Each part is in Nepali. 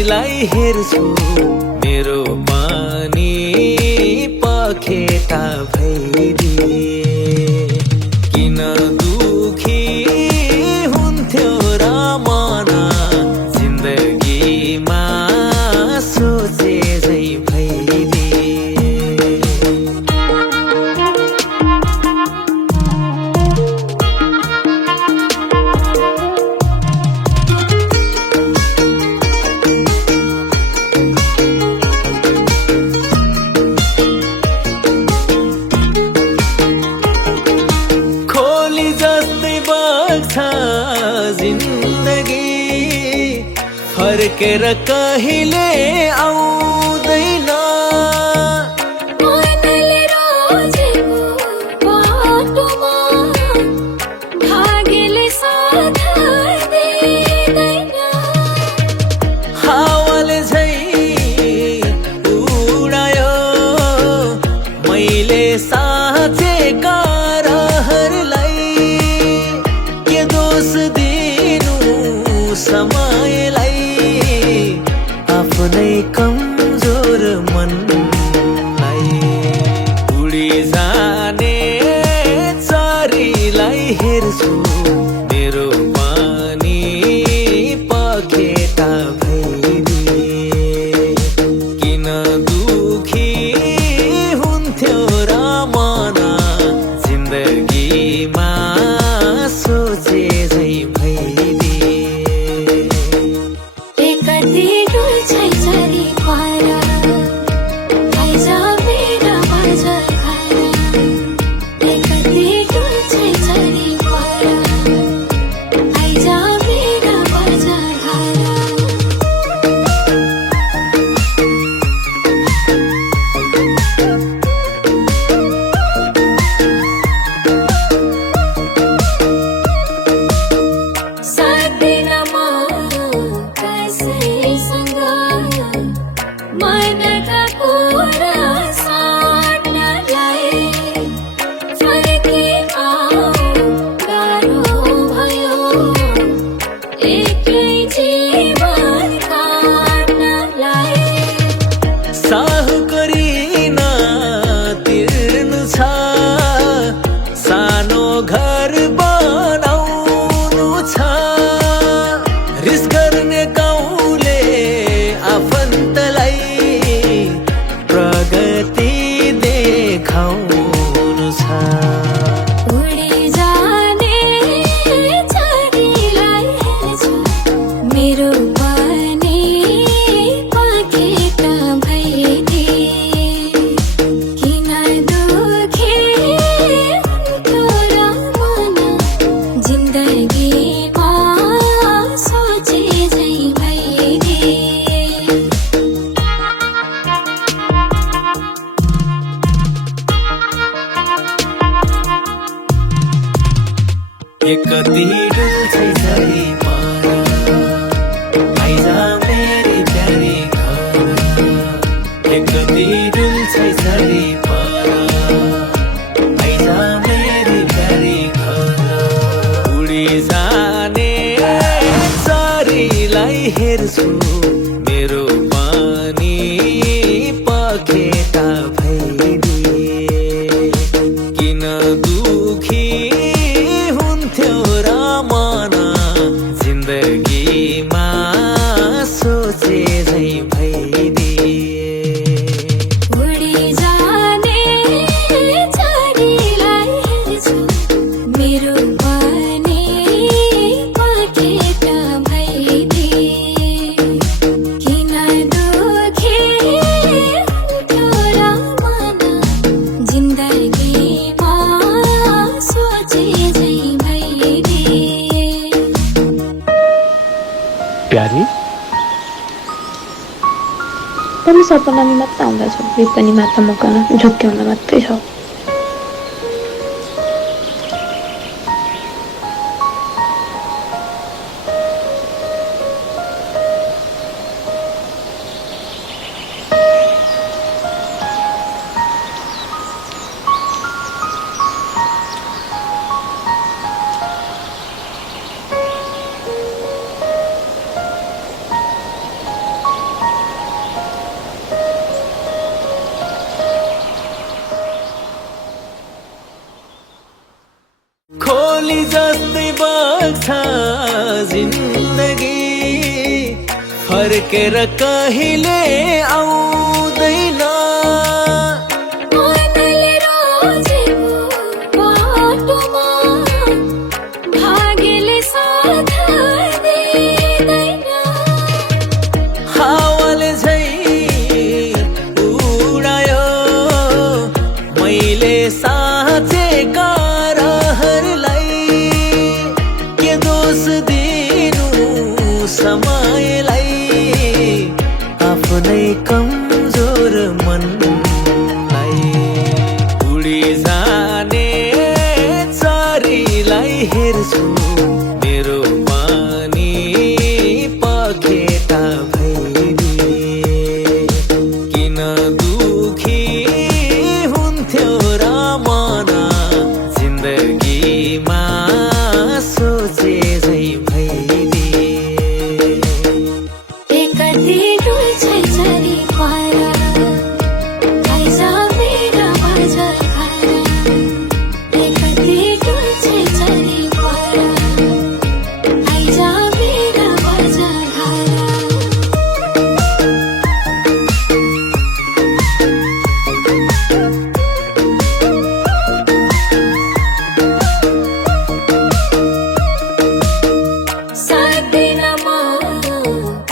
चारीलाई हेर्छु मेरो पानी पखेटा भइदिए किन दुखी हुन्थ्यो र मन जिन्दगीमा सोचे झै भइदिए जिन्दगी फर्केर कहिले आउँदैन मनले रोजेको बाटोमा भाग्यले साथ दिँदैन हावाले झै उडायो मैले साँचेका रहरलाई के दोष समयलाई आफ्नै कमजोर मनलाई उडी जाने चारीलाई हेर्छु मेरो पानी पखेटा भइदिए किन दुखी हुन्थ्यो र मन जिन्दगीमा सोचे झै घर बनाउनु छ रिस गर्ने गाउँले आफन्तलाई प्रगति देखाउनु छ उडी जाने चारीलाई हेर्छु मेरो पानी पखेटा भइदिए किन दुखी कति डुल्छै झरी पारा आइज मेरी प्यारी घर कति डुल्छै झरी पारा आइज मेरी प्यारी घर उडी जाने चारीलाई हेर्छु मेरो पानी पखेटा भइदिए किन दुखी र मन जिन्दगीमा सोचे झै भइदिए उडी जाने चारीलाई हेर्छु मेरो पानी पखेटा भइदिए किन दुखी हुन्थ्यो र मन जिन्दगीमा सोचे झै प्यारी पनि सपनामा मात्र आउँदछ पनि मात्र मकन झुक्क्याउन मात्रै छ फर्केर कहिले आउँदैन मनले रोजेको बाटोमा भाग्यले साथ दिँदैन हावाले झै उडायो मैले साँचेका रहरलाई के दोष दिनु समयलाई आफ्नै कमजोर मनलाई उडी जाने चरीलाई हेर्छु मेरो पानी पखेटा भइदिए किन दुखी हुन्थ्यो र मन जिन्दगीमा सोचे झै भइदिए एकति डुल्छ झरी पारा आइज मेरा बजार खारा एकति डुल्छ झरी पारा आइज मेरा बजार खारा साथीनमा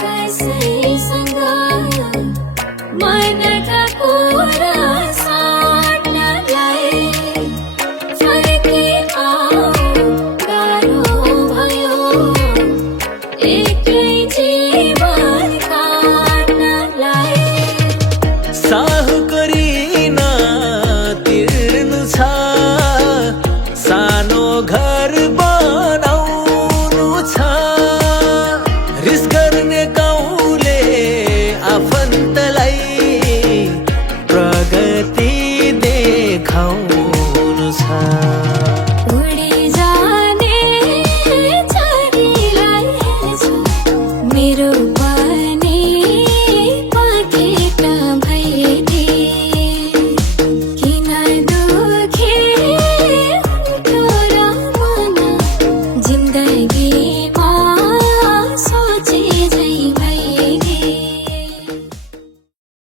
कसैसँग मनका कुरा साट्नलाई फर्के आऊ गाह्रो भयो एक्लै जीवन काट्नलाई साहु गरिन तिर्नु छ सानो घर बनाउनु छ रिस गर्ने गाउँले आफन्तलाई प्रगति देखाउनु छ उडी जाने झरीलाई हेर्छु मेरो